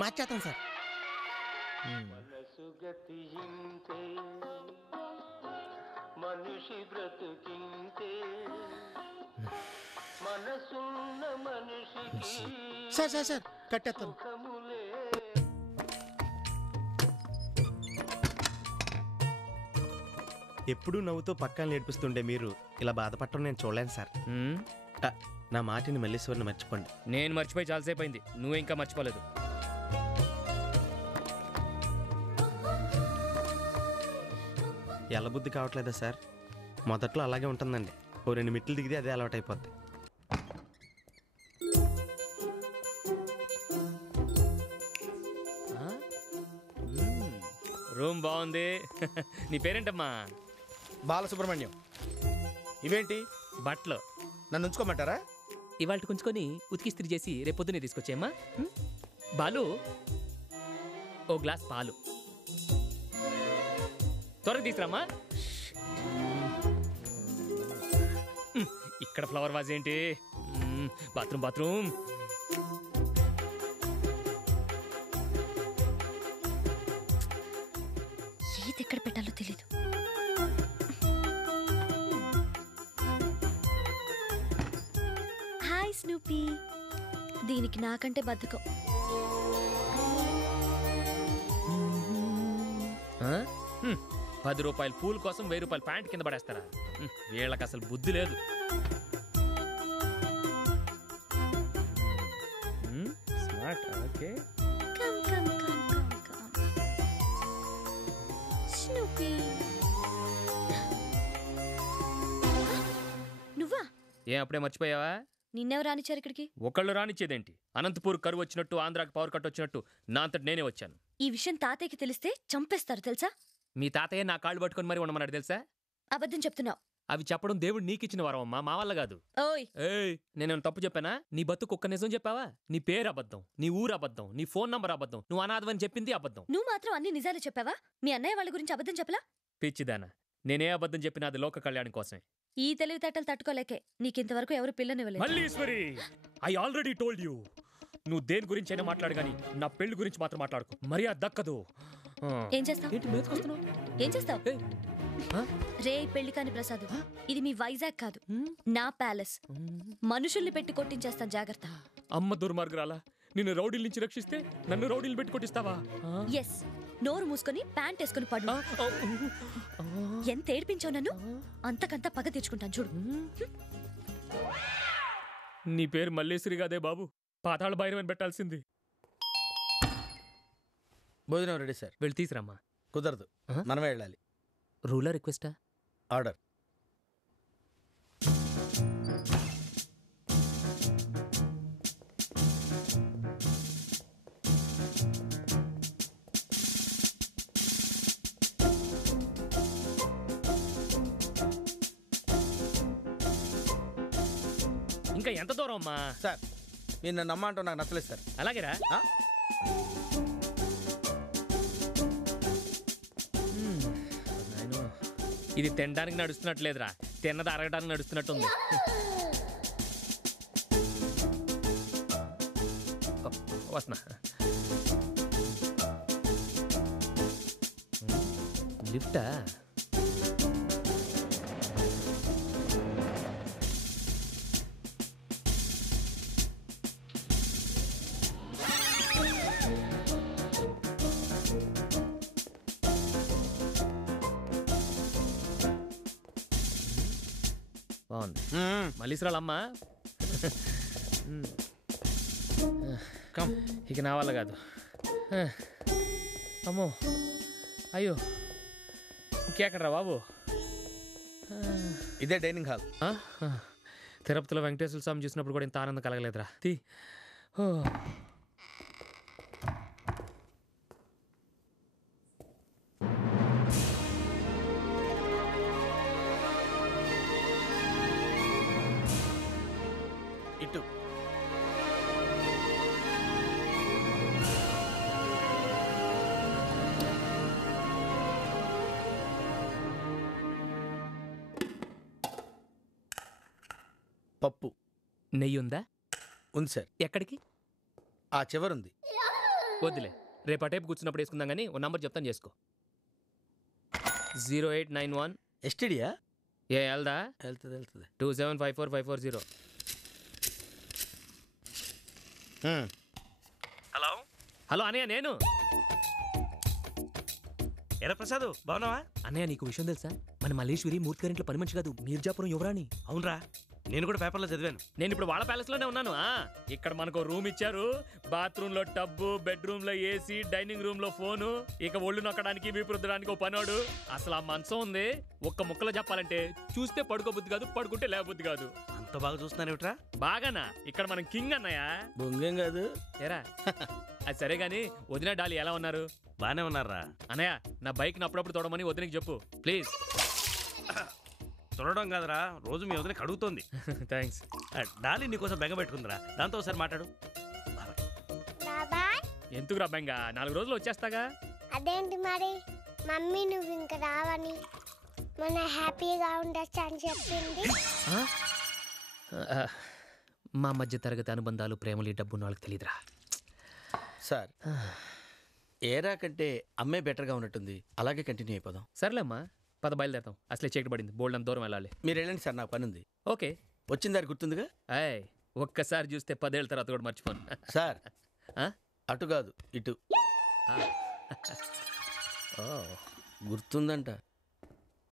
మార్చేస్తాను sir. మనిషి బ్రతుకింతే మనసున్న మనిషికి సార్ సార్ సార్ కట్టేస్తాను. ఎప్పుడూ నవ్వుతో పక్కన నేర్పిస్తుండే మీరు ఇలా బాధపడటం నేను చూడలేను సార్. నా మాటిని మల్లీశ్వరిని మర్చిపోండి. నేను మర్చిపోయి చాలాసేపు అయింది, నువ్వు ఇంకా మర్చిపోలేదు. ఎల్లబుద్ధి కావట్లేదా సార్? మొదట్లో అలాగే ఉంటుందండి, ఓ 2 మెట్లు దిగితే అదే అలవాటైపోద్ది. రూమ్ బాగుంది. నీ పేరేంటమ్మా? బాలసుబ్రహ్మణ్యం. ఇవేంటి బట్టలు నన్ను ఉంచుకోమంటారా? ఇవాళ కొంచుకొని ఉతికిస్త్రీ చేసి రేపు పొద్దునే తీసుకొచ్చేయమ్మా. బాలు, ఓ గ్లాస్ పాలు త్వరగా తీసురామ్మా. ఇక్కడ ఫ్లవర్ వాజ్ ఏంటి? Bathroom bathroom. ఏది ఎక్కడ పెట్టాలో తెలీదు. Hi Snoopy. దీనికి నాకంటే బద్ధకం. 10 రూపాయల పూల కోసం 1000 రూపాయల ప్యాంట్ కింద పడేస్తారా? వీళ్ళకి అసలు బుద్ధి లేదు. స్మార్ట్. ఓకే. నువ్వా? ఏం అప్పుడే మర్చిపోయావా? నిన్నెవరు రానిచ్చారు ఇక్కడికి? ఒకళ్ళు రానిచ్చేదేంటి? అనంతపూర్ కరువు వచ్చినట్టు, ఆంధ్రాకి పవర్ కట్ వచ్చినట్టు నా అంతటి నేనే వచ్చాను. ఈ విషయం తాతయ్యకి తెలిస్తే చంపేస్తారు తెలుసా? మీ తాతయ్య నా కాళ్ళు పట్టుకొని మరి ఉండమన్నాడు తెలుసా? అబద్ధం చెప్తున్నావు. అవి చెప్పడం దేవుడు నీకిచ్చిన వరం అమ్మా, మా వల్ల కాదు. ఓయ్ ఏయ్, నేనేమైనా తప్పు చెప్పానా? నీ బతుకు ఒక్క నిజం చెప్పావా? నీ పేరు అబద్ధం, నీ ఊరు అబద్ధం, నీ ఫోన్ నంబర్ అబద్ధం, నువ్వు అనాథవని చెప్పింది అబద్ధం. నువ్వు మాత్రం అన్ని నిజాలు చెప్పావా? మీ అన్నయ్య వాళ్ళ గురించి అబద్ధం చెప్పలా? పిచ్చిదానా, నేనే అబద్ధం చెప్పినా అది లోక కళ్యాణం కోసమే. ఈ తెలివితేటలు తట్టుకోలేకే నీకింతవరకు ఎవరు పిల్లనివ్వలేదు. Malleswari, I already told you, నువ్వు దేని గురించి అయినా మాట్లాడు గానీ నా పెళ్లి గురించి మాత్రం మాట్లాడుకో. మర్యాద దక్కదు. ఏం చేస్తావు? ఏం చేస్తావు? రే పెళ్లి కాని ప్రసాద్, ఇది మీ వైజాగ్ కాదు, నా ప్యాలెస్. మనుషుల్ని పెట్టి కొట్టించేస్తాను, జాగ్రత్త. అమ్మ దుర్మార్గురాలా, నిన్ను రౌడీల నుంచి రక్షిస్తే నన్ను రౌడీలు పెట్టి కొట్టిస్తావా? ఎస్, నోరు మూసుకొని ప్యాంట్ వేసుకుని పడు. ఎంత ఏడిపించావు నన్ను, అంతకంతా పగ తెచ్చుకుంటాను చూడు. నీ పేరు మల్లేశ్వరి కాదే బాబు, పాతాళ భైరవని పెట్టాల్సింది. భోజనం రెడీ సార్. వెళ్ళి తీసురమ్మా. కుదరదు, మనమే వెళ్ళాలి. రూలా రిక్వెస్టా? ఆర్డర్. ఇంకా ఎంత దూరం అమ్మా? సార్ మీరు నన్ను నమ్మంటూ నాకు నచ్చలేదు సార్. అలాగేరా? ఇది తినడానికి నడుస్తున్నట్లేదురా, తిన్నది అరగడానికి నడుస్తున్నట్టుంది. వస్తున్నా. లిఫ్టా? బాగుంది. మల్లీశ్వరాలమ్మా, ఇక నా వల్ల కాదు. అమ్మో, అయ్యో, ఇంకెక్కడరా బాబు? ఇదే డైనింగ్ హాల్. తిరుపతిలో వెంకటేశ్వర స్వామి చూసినప్పుడు కూడా ఇంత ఆనందం కలగలేదురా. ఇటు పప్పు. నెయ్యి ఉందా? ఉంది సార్. ఎక్కడికి? ఆ చివరుంది. వద్దులే రేపు ఆ టైపు కూర్చున్నప్పుడు వేసుకుందాం కానీ ఓ నంబర్ చెప్తాను చేసుకో 0891 ఎస్టీడియా ఏ వెళ్దా వెళ్తుంది వెళ్తుంది 2754540. హలో హలో అన్నయ్య నేను ఎరా ప్రసాద్ బాగున్నావా? అన్నయ్య నీకు విషయం తెలుసా మన మల్లేశ్వరి మూర్తి గారింట్లో పని మనిషి కాదు మీర్జాపురం యువరాణి. అవునరా, నేను కూడా పేపర్లో చదివాను. నేను ఇప్పుడు వాళ్ళ ప్యాలెస్ లోనే ఉన్నాను. ఇక్కడ మనకు రూమ్ ఇచ్చారు, బాత్రూమ్ లో టబ్బు, బెడ్రూమ్ లో ఏసీ, డైనింగ్ రూమ్ లో ఫోను, ఇక ఒళ్ళు నొక్కడానికి వీపు రుద్దడానికి ఓ పనోడు. అసలు ఆ మంచం ఉంది, ఒక్క ముక్కలో చెప్పాలంటే చూస్తే పడుకోబుద్ధి కాదు, పడుకుంటే లేబుద్ధి కాదు. అంత బాగా చూస్తున్నానేమిట్రా? బాగానా? ఇక్కడ మనం కింగ్ అన్నయ్య. బొంగేం కాదు. ఏరా అది సరే గాని వదిన డాలి ఎలా ఉన్నారు? బానే ఉన్నారా అన్నయ్య నా బైక్ ని అప్పుడప్పుడు తోడమని వదినకి చెప్పు ప్లీజ్. చూడడం కాదురా, రోజు మీ వదిన అడుగుతోంది. థ్యాంక్స్. డాలీ నీకోసం బెంగ పెట్టుకుందిరా, దాంతో ఒకసారి మాట్లాడు. బాబాయ్ ఎందుకు రా బెంగా, 4 రోజులు వచ్చేస్తాగా. అదేంటి మరి మమ్మీ నువ్వు ఇంకా రావని మన హ్యాపీగా ఉండొచ్చు అని చెప్పింది. మా మధ్య తరగతి అనుబంధాలు, ప్రేమలు, డబ్బున్న వాళ్ళకి తెలియదురా. సార్ ఏరా కంటే అమ్మే బెటర్గా ఉన్నట్టుంది, అలాగే కంటిన్యూ అయిపోదాం. సర్లేమ్మా పద బయలుదేరతాం, అసలే చీకటి పడింది, బోల్డ్ అంత దూరం వెళ్ళాలి. మీరు వెళ్ళండి సార్, నాకు పని ఉంది. ఓకే. వచ్చిన దారి గుర్తుందిగా? అయ్ ఒక్కసారి చూస్తే 10 ఏళ్ళ తర్వాత కూడా మర్చిపోను. సార్ ఆ? అటు కాదు ఇటు. ఆ. గుర్తుందంట.